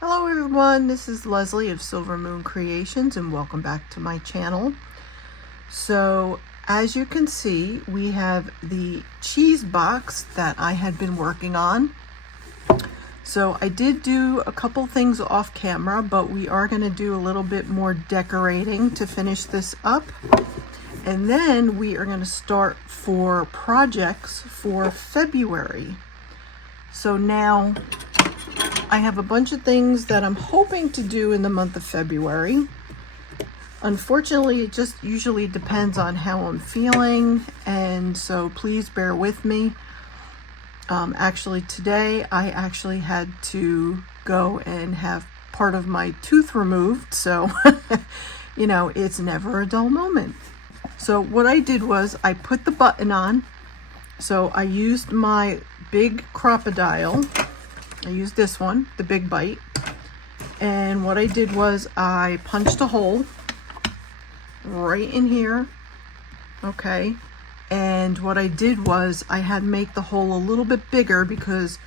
Hello everyone, this is Leslie of Silver Moon Creations and welcome back to my channel. So as you can see, we have the cheese box that I had been working on. So I did do a couple things off camera, but we are going to do a little bit more decorating to finish this up. And then we are going to start for projects for February. So now I have a bunch of things that I'm hoping to do in the month of February. Unfortunately, it just usually depends on how I'm feeling, and so please bear with me. Actually today I actually had to go and have part of my tooth removed, so you know, it's never a dull moment. So what I did was I put the button on. So I used my big Crop-A-Dile. I used this one, the Big Bite, and what I did was I punched a hole right in here, okay, and what I did was I had to make the hole a little bit bigger because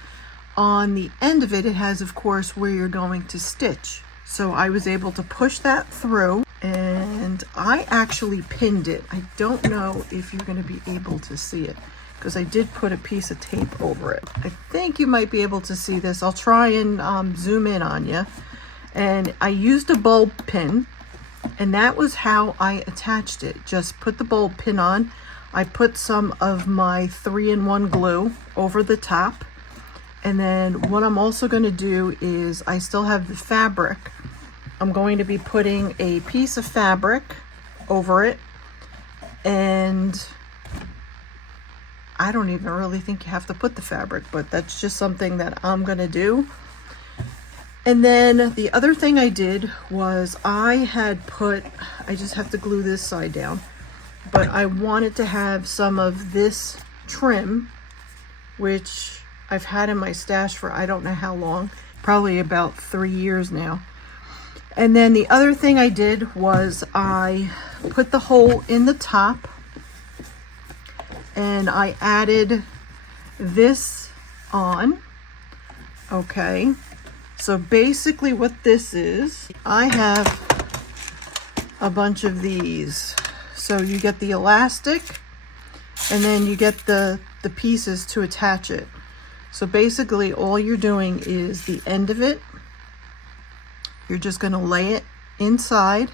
on the end of it, it has, of course, where you're going to stitch. So I was able to push that through, and I actually pinned it. I don't know if you're going to be able to see it, because I did put a piece of tape over it. I think you might be able to see this. I'll try and zoom in on you. And I used a bulb pin, and that was how I attached it. Just put the bulb pin on. I put some of my 3-in-1 glue over the top. And then what I'm also going to do is I still have the fabric. I'm going to be putting a piece of fabric over it, and I don't even really think you have to put the fabric, but that's just something that I'm gonna do. And then the other thing I did was I just have to glue this side down, but I wanted to have some of this trim, which I've had in my stash for I don't know how long, probably about 3 years now. And then the other thing I did was I put the hole in the top, and I added this on. Okay, so basically what this is, I have a bunch of these. So you get the elastic, and then you get the pieces to attach it. So basically all you're doing is the end of it, you're just going to lay it inside,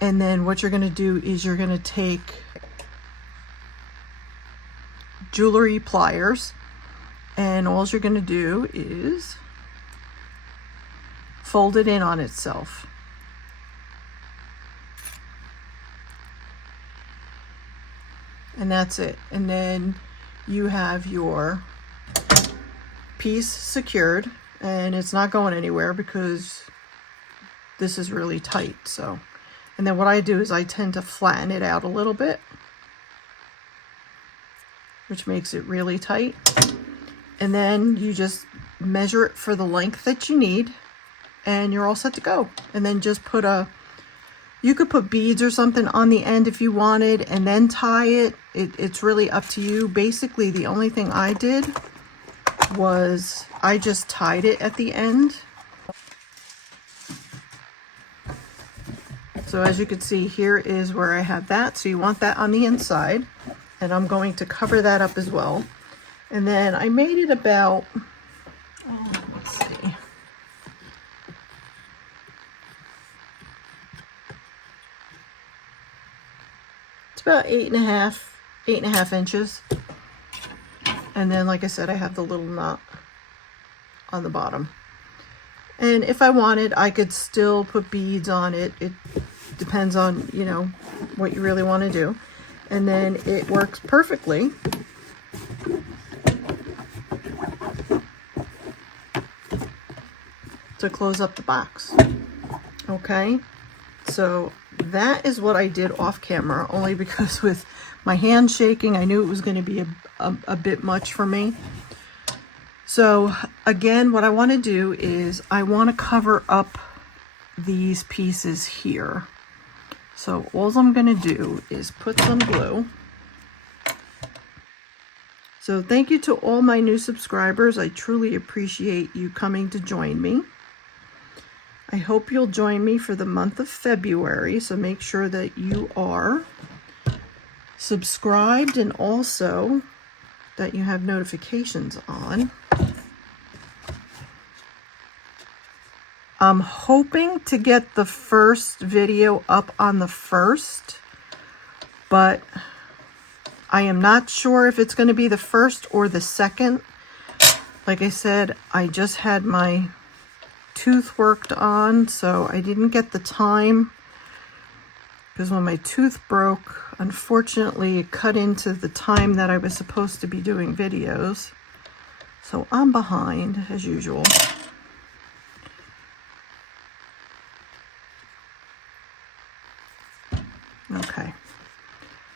and then what you're going to do is you're going to take jewelry pliers, and all you're going to do is fold it in on itself. And that's it. And then you have your piece secured, and it's not going anywhere because this is really tight. So, and then what I do is I tend to flatten it out a little bit, which makes it really tight. And then you just measure it for the length that you need, and you're all set to go. And then just put you could put beads or something on the end if you wanted, and then tie it. It's really up to you. Basically, the only thing I did was I just tied it at the end. So as you can see, here is where I have that. So you want that on the inside, and I'm going to cover that up as well. And then I made it about, let's see, it's about 8.5 inches. And then, like I said, I have the little knot on the bottom. And if I wanted, I could still put beads on it. It depends on, you know, what you really want to do. And then it works perfectly. To close up the box. Okay, so that is what I did off camera, only because with my hand shaking, I knew it was going to be a bit much for me. So again, what I want to do is I want to cover up these pieces here. So all I'm going to do is put some glue. So thank you to all my new subscribers. I truly appreciate you coming to join me. I hope you'll join me for the month of February, so make sure that you are subscribed and also that you have notifications on. I'm hoping to get the first video up on the 1st, but I am not sure if it's going to be the 1st or the 2nd. Like I said, I just had my tooth worked on, so I didn't get the time, because when my tooth broke, unfortunately it cut into the time that I was supposed to be doing videos. So I'm behind as usual. Okay,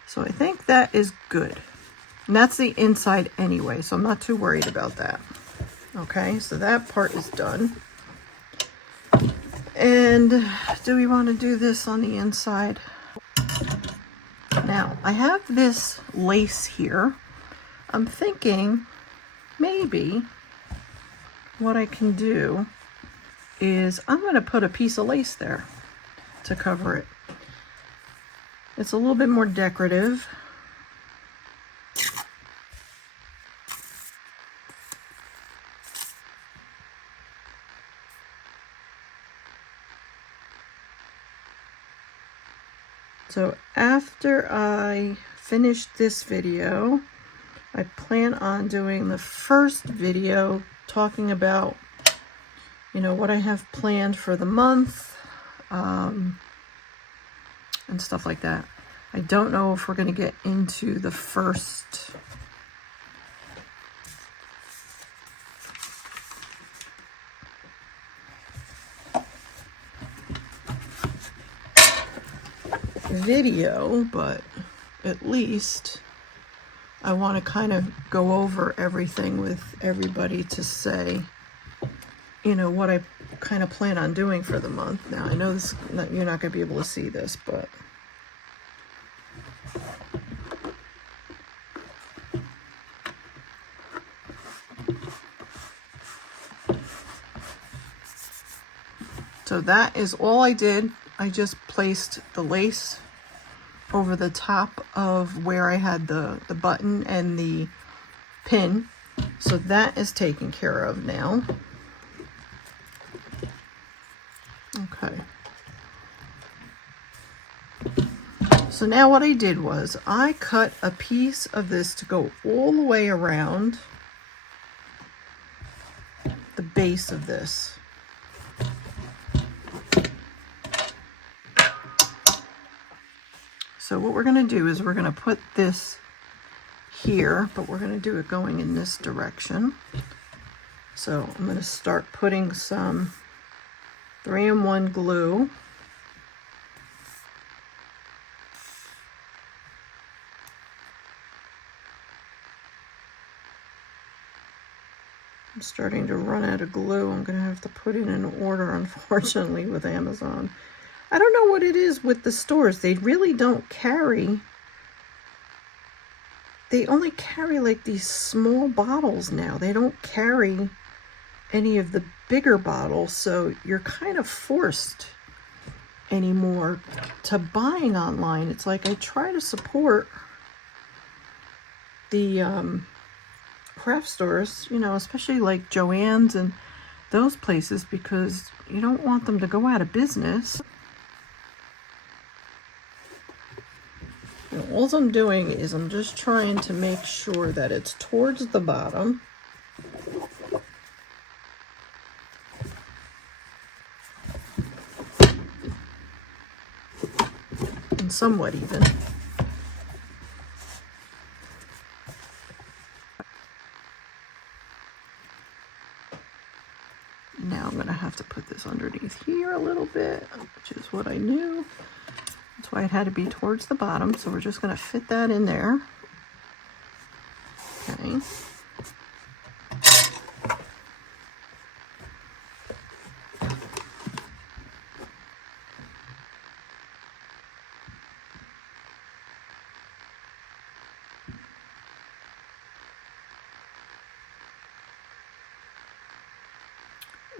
so I think that is good. And that's the inside anyway, so I'm not too worried about that. Okay, so that part is done. And do we want to do this on the inside? Now, I have this lace here. I'm thinking maybe what I can do is I'm going to put a piece of lace there to cover it. It's a little bit more decorative. So after I finish this video, I plan on doing the first video talking about, you know, what I have planned for the month, and stuff like that. I don't know if we're going to get into the first video, but at least I want to kind of go over everything with everybody to say, you know, what I kind of plan on doing for the month. Now, I know this, you're not going to be able to see this, but so that is all I did. I just placed the lace over the top of where I had the button and the pin. So that is taken care of now. Okay. So now what I did was I cut a piece of this to go all the way around the base of this. So what we're going to do is we're going to put this here, but we're going to do it going in this direction. So I'm going to start putting some 3-in-1 glue. I'm starting to run out of glue. I'm going to have to put it in order, unfortunately, with Amazon. I don't know what it is with the stores. They really don't carry. They only carry like these small bottles now. They don't carry any of the bigger bottles. So you're kind of forced anymore to buying online. It's like I try to support the craft stores, you know, especially like Joann's and those places, because you don't want them to go out of business. And all I'm doing is I'm just trying to make sure that it's towards the bottom. And somewhat even. Now I'm going to have to put this underneath here a little bit, which is what I knew. That's why it had to be towards the bottom. So we're just going to fit that in there. Okay.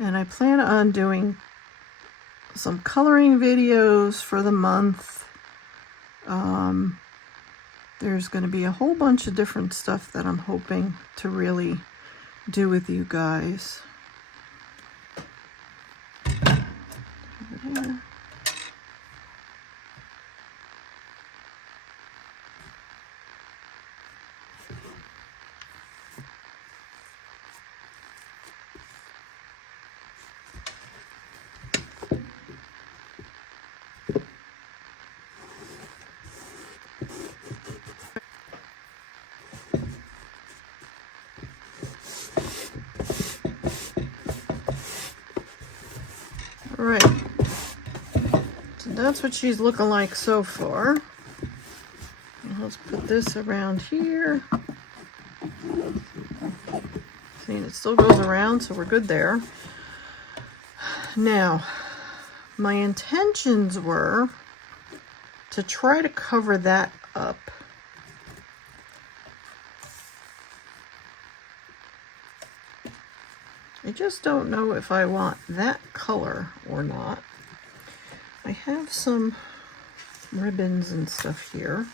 And I plan on doing some coloring videos for the month. There's going to be a whole bunch of different stuff that I'm hoping to really do with you guys. Yeah. All right, so that's what she's looking like so far. And let's put this around here. See, it still goes around, so we're good there. Now, my intentions were to try to cover that up. I just don't know if I want that color or not. I have some ribbons and stuff here.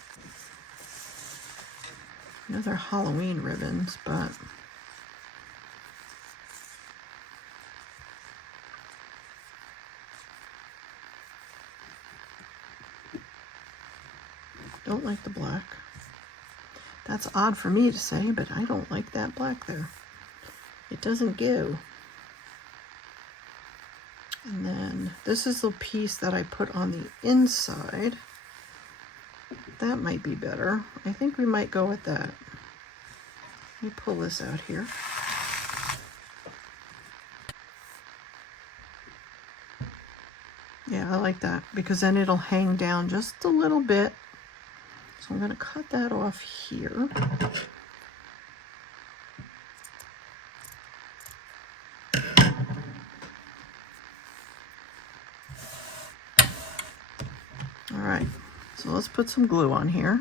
I know they're Halloween ribbons, but don't like the black. That's odd for me to say, but I don't like that black there. It doesn't go. And then this is the piece that I put on the inside. That might be better. I think we might go with that. Let me pull this out here. Yeah, I like that because then it'll hang down just a little bit. So I'm going to cut that off here. All right, so let's put some glue on here.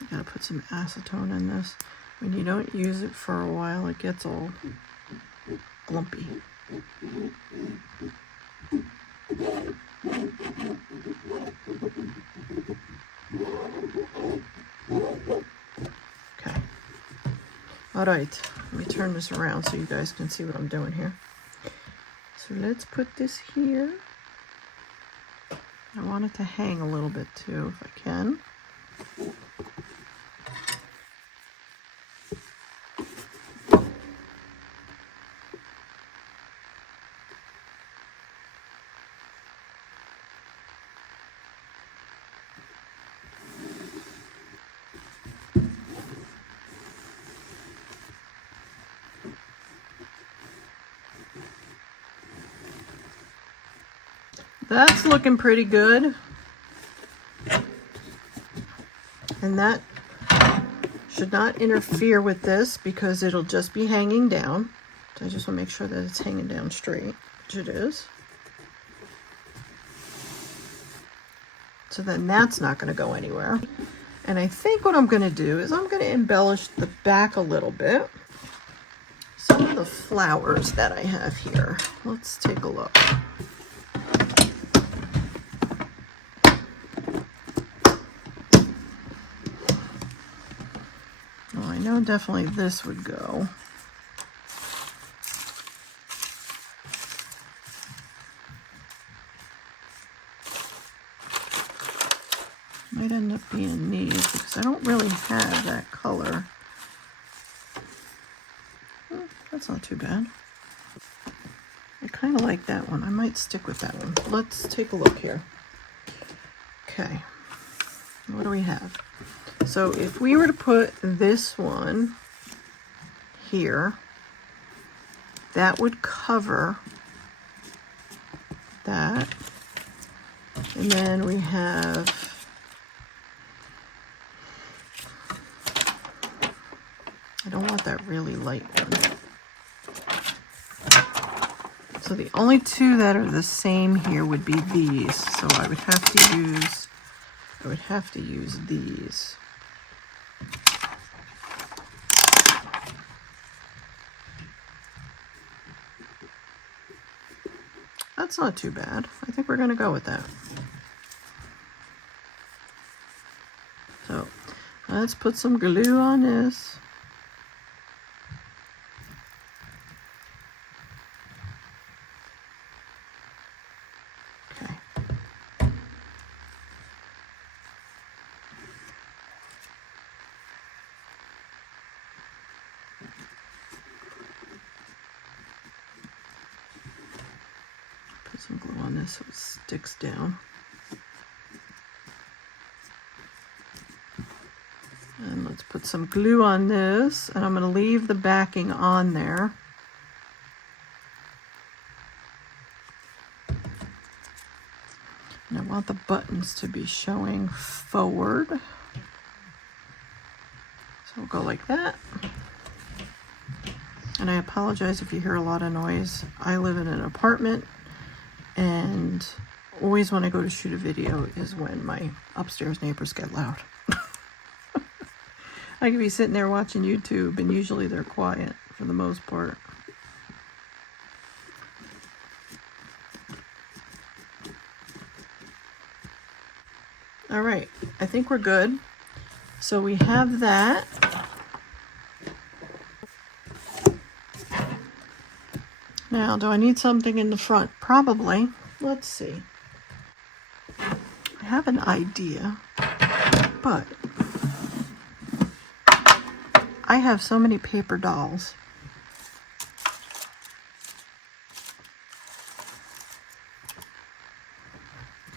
You gotta put some acetone in this. When you don't use it for a while, it gets all glumpy. Okay. All right, let me turn this around so you guys can see what I'm doing here. So let's put this here. I want it to hang a little bit too, if I can. That's looking pretty good. And that should not interfere with this because it'll just be hanging down. So I just want to make sure that it's hanging down straight, which it is. So then that's not going to go anywhere. And I think what I'm going to do is I'm going to embellish the back a little bit. Some of the flowers that I have here. Let's take a look. Well, I know definitely this would go. Might end up being these because I don't really have that color. That's not too bad. I kind of like that one. I might stick with that one. Let's take a look here. Okay. What do we have? So if we were to put this one here, that would cover that. And then we have I don't want that really light one. So the only two that are the same here would be these. So I would have to use these. That's not too bad. I think we're going to go with that. So let's put some glue on this. Okay. Put some glue on this so it sticks down. And let's put some glue on this, and I'm going to leave the backing on there. And I want the buttons to be showing forward. So we'll go like that. And I apologize if you hear a lot of noise. I live in an apartment, and always when I go to shoot a video is when my upstairs neighbors get loud. I could be sitting there watching YouTube, and usually they're quiet for the most part. All right, I think we're good. So we have that. Now, do I need something in the front? Probably. Let's see. I have an idea, but I have so many paper dolls.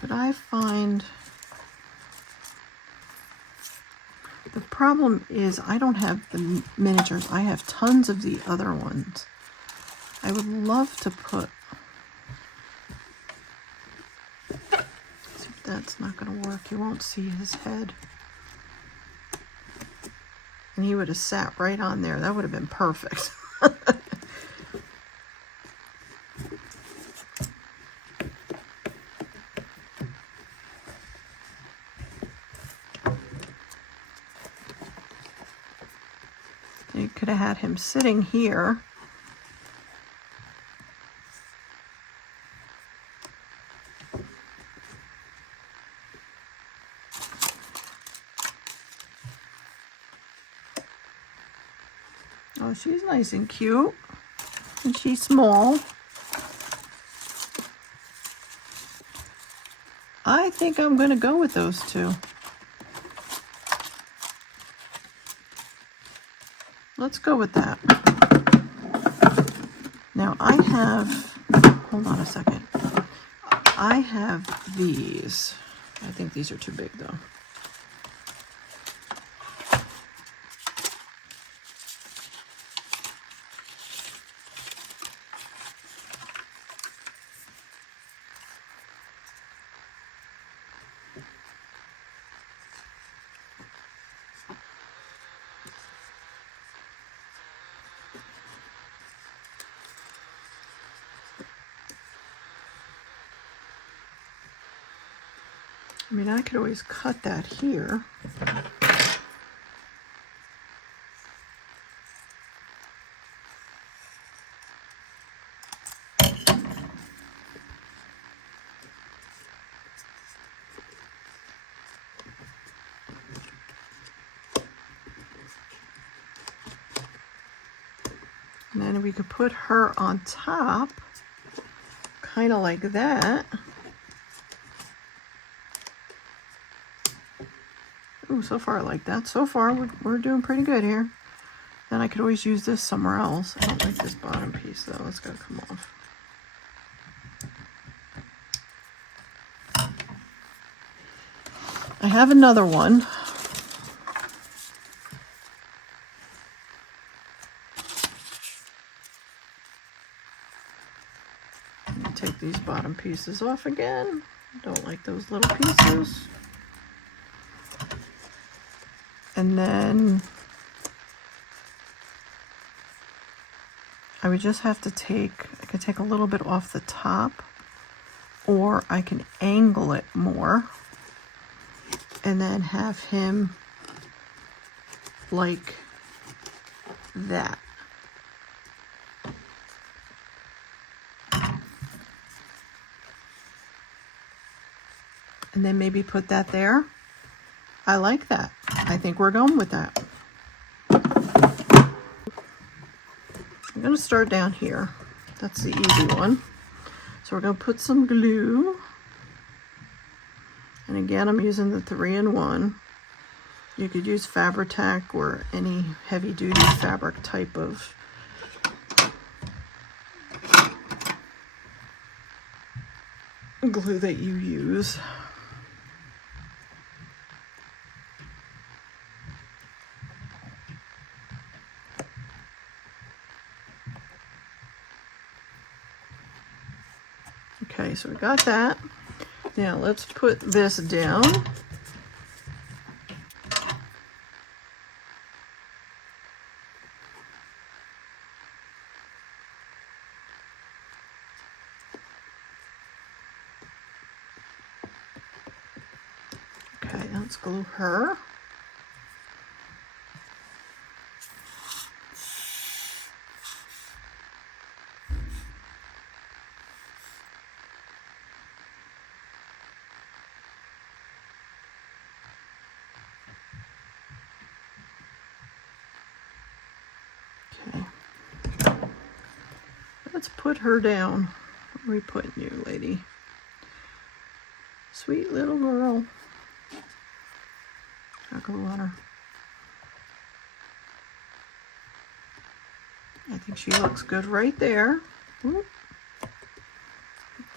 But I find the problem is I don't have the miniatures. I have tons of the other ones. I would love to put... That's not going to work. You won't see his head. And he would have sat right on there. That would have been perfect. You could have had him sitting here. Oh, she's nice and cute. And she's small. I think I'm going to go with those two. Let's go with that. Now I have, hold on a second. I have these. I think these are too big though. I mean, I could always cut that here. And then we could put her on top, kind of like that. Ooh, so far I like that. So far we're doing pretty good here. Then I could always use this somewhere else. I don't like this bottom piece though. It's gotta come off. I have another one. Take these bottom pieces off again. Don't like those little pieces. And then I would just have to I could take a little bit off the top, or I can angle it more and then have him like that. And then maybe put that there. I like that. I think we're going with that. I'm going to start down here. That's the easy one. So we're going to put some glue. And again, I'm using the 3-in-1. You could use Fabri-Tac or any heavy-duty fabric type of glue that you use. Okay, so we got that. Now let's put this down. Okay, let's glue her. Okay. Let's put her down. Where are we putting you, lady? Sweet little girl. I'll glue on her. I think she looks good right there. Ooh.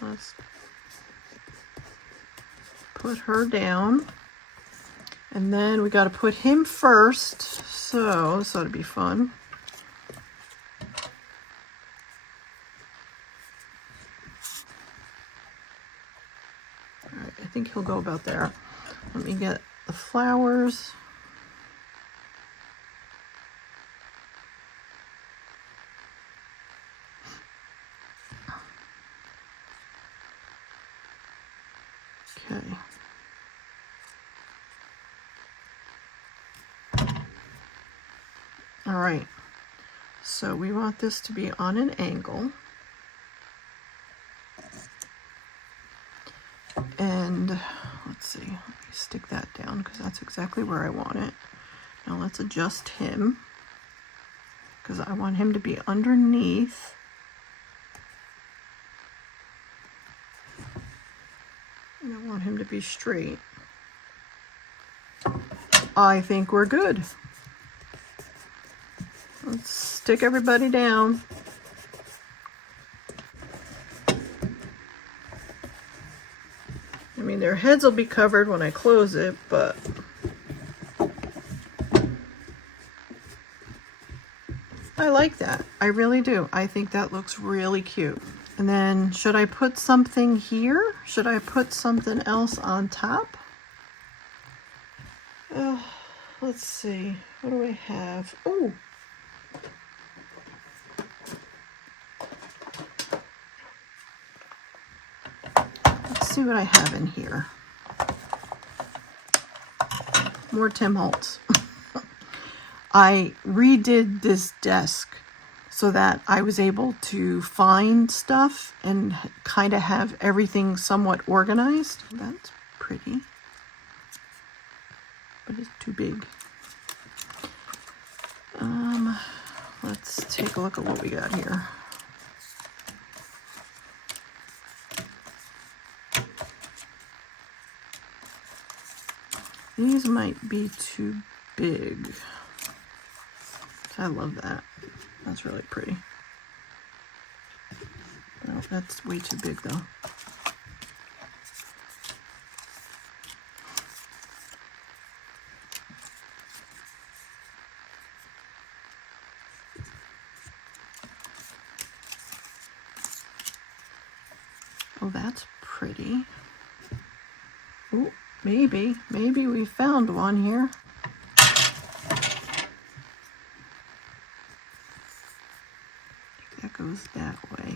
Let's put her down. And then we got to put him first. So this ought to be fun. All right, I think he'll go about there. Let me get the flowers. Okay. All right. So we want this to be on an angle. And let's see, let me stick that down because that's exactly where I want it. Now let's adjust him because I want him to be underneath. And I want him to be straight. I think we're good. Let's stick everybody down. I mean, their heads will be covered when I close it, but I like that. I really do. I think that looks really cute. And then should I put something here? Should I put something else on top? Let's see. What do I have? Oh, let's see what I have in here. More Tim Holtz. I redid this desk so that I was able to find stuff and kind of have everything somewhat organized. That's pretty, but it's too big. Let's take a look at what we got here. These might be too big. I love that. That's really pretty. Well, that's way too big though. Oh, that's pretty. Oh, maybe we found one here. goes that way.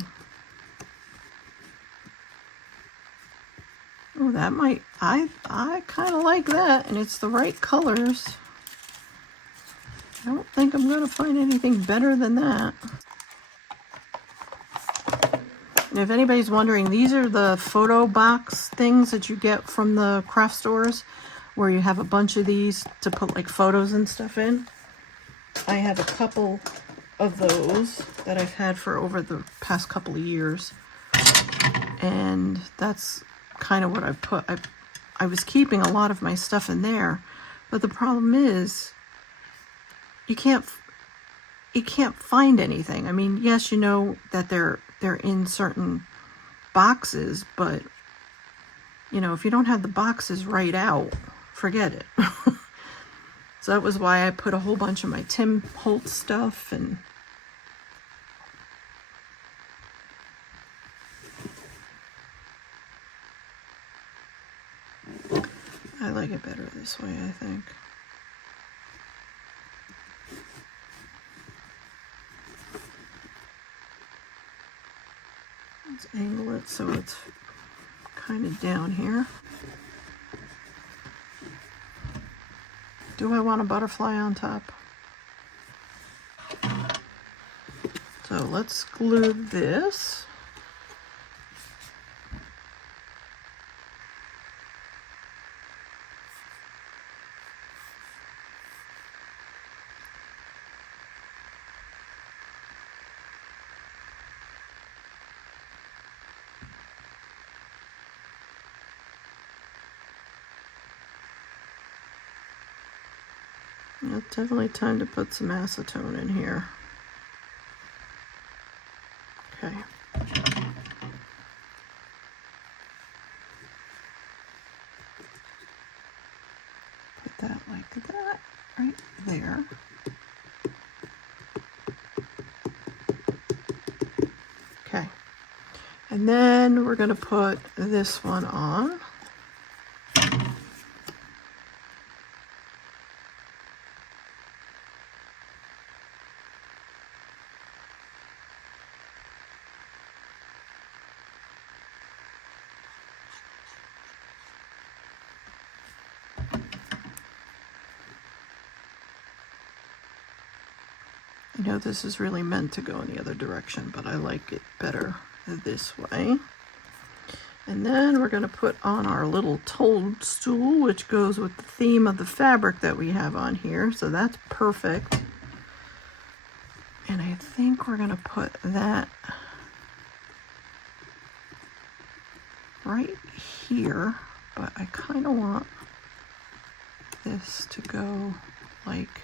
Oh, that might, I kind of like that, and it's the right colors. I don't think I'm going to find anything better than that. And if anybody's wondering, these are the photo box things that you get from the craft stores, where you have a bunch of these to put like photos and stuff in. I have a couple of those that I've had for over the past couple of years. And that's kind of what I've put. I was keeping a lot of my stuff in there, but the problem is you can't find anything. I mean, yes, you know that they're in certain boxes, but you know, if you don't have the boxes right out, forget it. So that was why I put a whole bunch of my Tim Holtz stuff and I like it better this way, I think. Let's angle it so it's kind of down here. Do I want a butterfly on top? So let's glue this. It's definitely time to put some acetone in here. Okay. Put that like that, right there. Okay. And then we're going to put this one on. I know this is really meant to go in the other direction, but I like it better this way. And then we're going to put on our little toadstool, which goes with the theme of the fabric that we have on here. So that's perfect. And I think we're going to put that right here, but I kind of want this to go like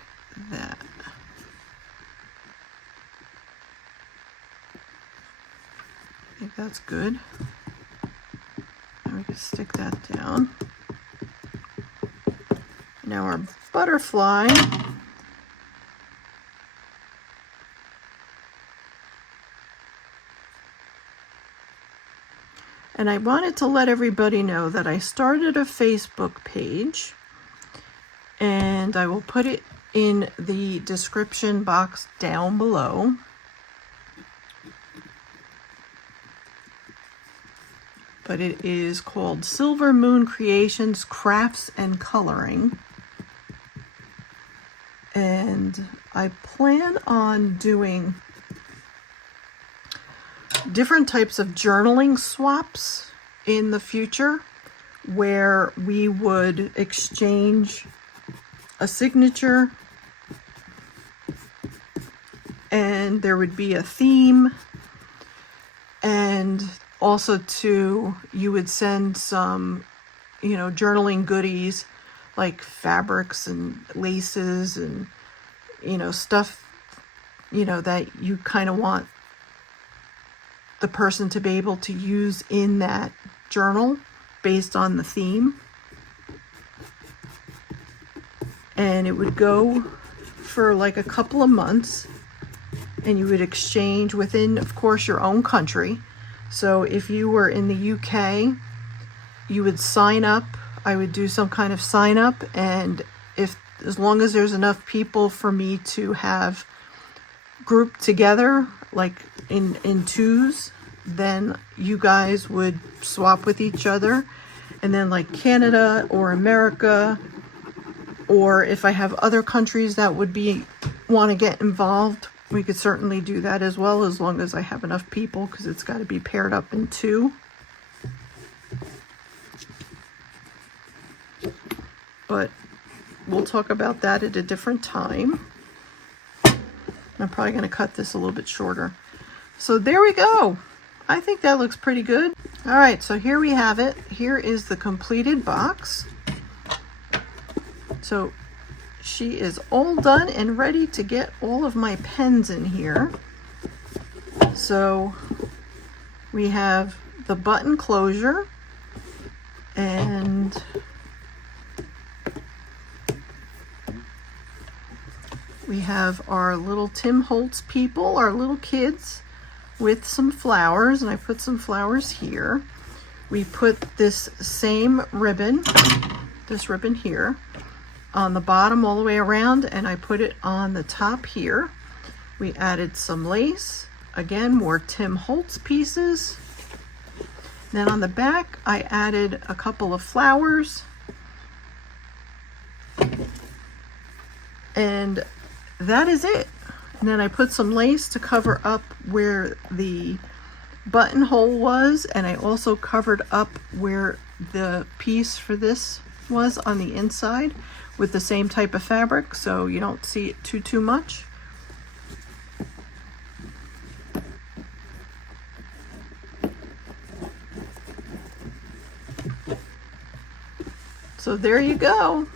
that. I think that's good. Now we can stick that down. Now our butterfly. And I wanted to let everybody know that I started a Facebook page, and I will put it in the description box down below. But it is called Silver Moon Creations Crafts and Coloring. And I plan on doing different types of journaling swaps in the future, where we would exchange a signature and there would be a theme, and also too, you would send some, you know, journaling goodies like fabrics and laces and, you know, stuff, you know, that you kind of want the person to be able to use in that journal based on the theme. And it would go for like a couple of months, and you would exchange within, of course, your own country. So if you were in the UK, you would sign up. I would do some kind of sign up, and as long as there's enough people for me to have grouped together, like in twos, then you guys would swap with each other. And then like Canada or America, or if I have other countries that would want to get involved, we could certainly do that as well, as long as I have enough people, because it's got to be paired up in two. But we'll talk about that at a different time. I'm probably going to cut this a little bit shorter. So there we go. I think that looks pretty good. All right, so here we have it. Here is the completed box. So she is all done and ready to get all of my pens in here. So we have the button closure, and we have our little Tim Holtz people, our little kids, with some flowers, and I put some flowers here. We put this same ribbon, this ribbon here, on the bottom all the way around, and I put it on the top here. We added some lace, again, more Tim Holtz pieces. Then on the back, I added a couple of flowers, and that is it. And then I put some lace to cover up where the buttonhole was, and I also covered up where the piece for this was on the inside with the same type of fabric, so you don't see it too much. So there you go.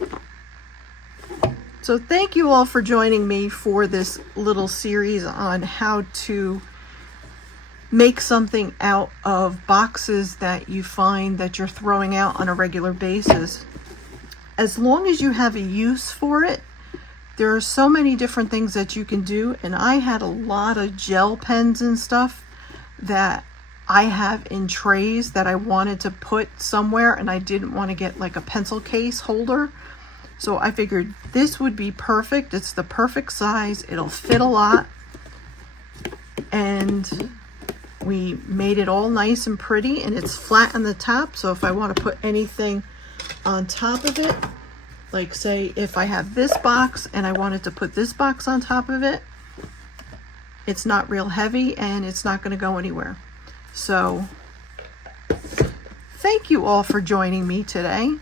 So thank you all for joining me for this little series on how to make something out of boxes that you find that you're throwing out on a regular basis. As long as you have a use for it, there are so many different things that you can do. And I had a lot of gel pens and stuff that I have in trays that I wanted to put somewhere, and I didn't want to get like a pencil case holder. So I figured this would be perfect. It's the perfect size. It'll fit a lot. And we made it all nice and pretty, and it's flat on the top. So if I want to put anything on top of it, like say if I have this box and I wanted to put this box on top of it, it's not real heavy and it's not going to go anywhere. So thank you all for joining me today.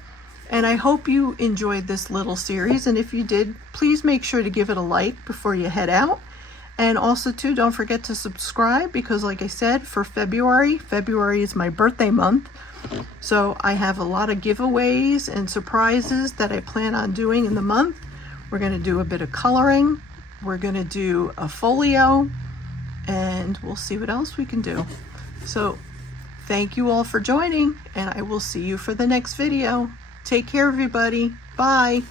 And I hope you enjoyed this little series. And if you did, please make sure to give it a like before you head out. And also too, don't forget to subscribe, because like I said, for February is my birthday month. So I have a lot of giveaways and surprises that I plan on doing in the month. We're going to do a bit of coloring. We're going to do a folio, and we'll see what else we can do. So thank you all for joining, and I will see you for the next video. Take care, everybody. Bye.